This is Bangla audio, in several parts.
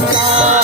Natal.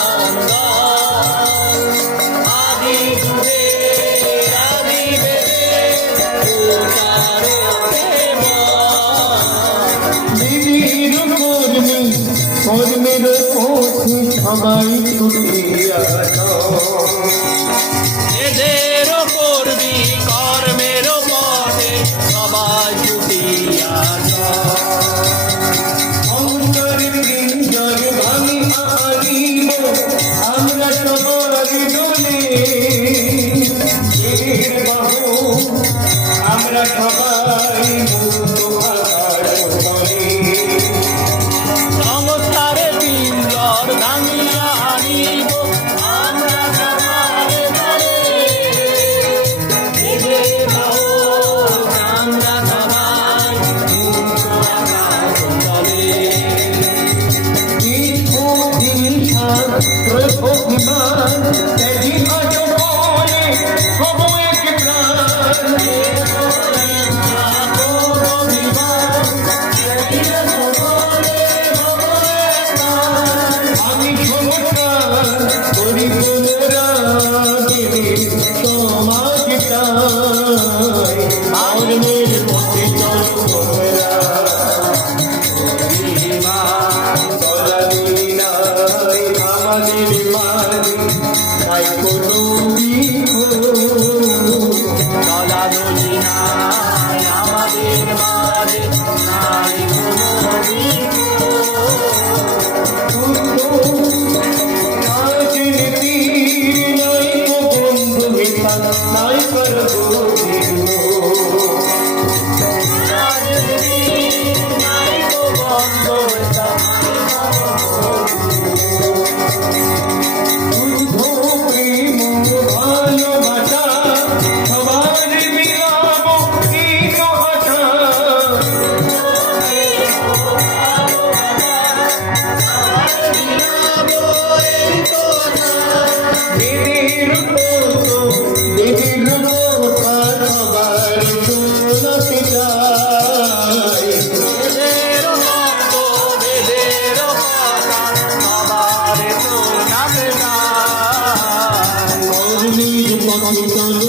যাবে না। মরমির মন তনু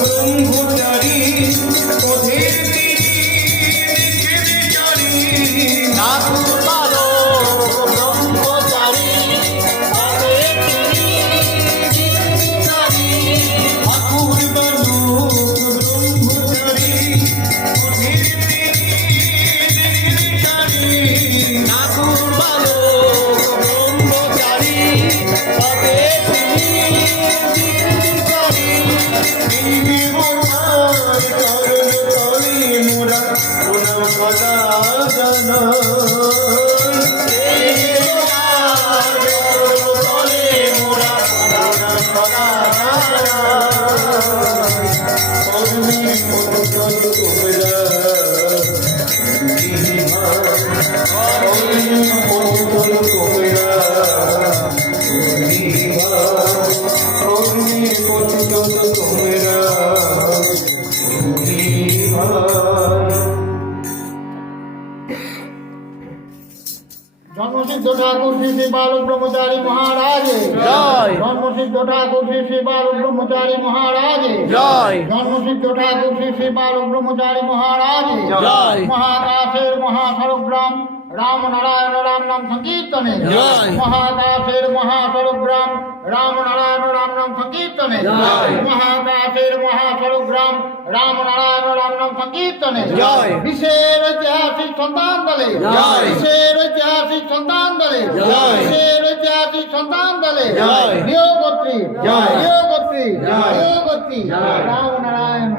ব্রহ্মচারী পথের চারি ঠাকুর জন্মসিদ্ধ ঠাকুর শ্রী শ্রী বালক ব্রহ্মচারী মহারাজ। জয়। জন্মসিদ্ধ ঠাকুর শ্রী শ্রী বালক ব্রহ্মচারী মহারাজ। জয়। মহাকাশের মহাসড়গ্রাম রাম নারায়ণ রাম নাম সংকীর্তনে। মহাকাশের মহাসরগ্রাম রাম নারায়ণ রাম নাম সংকীর্তনে। মহাকাশের মহাসড়গ্রাম রাম নাম সংকীর্তনে জয়। বিশ্বের ঐতিহাসিক সন্তান দলে জয়। বিশ্বের ঐতিহাসিক সন্তান দলে জয়। বিশ্বের ঐতিহাসিক সন্তান দলে জয়। নিয়োগত্রী জয়। নিয়োগত্রী জয়। নিয়োগত্রী। রাম নারায়ণ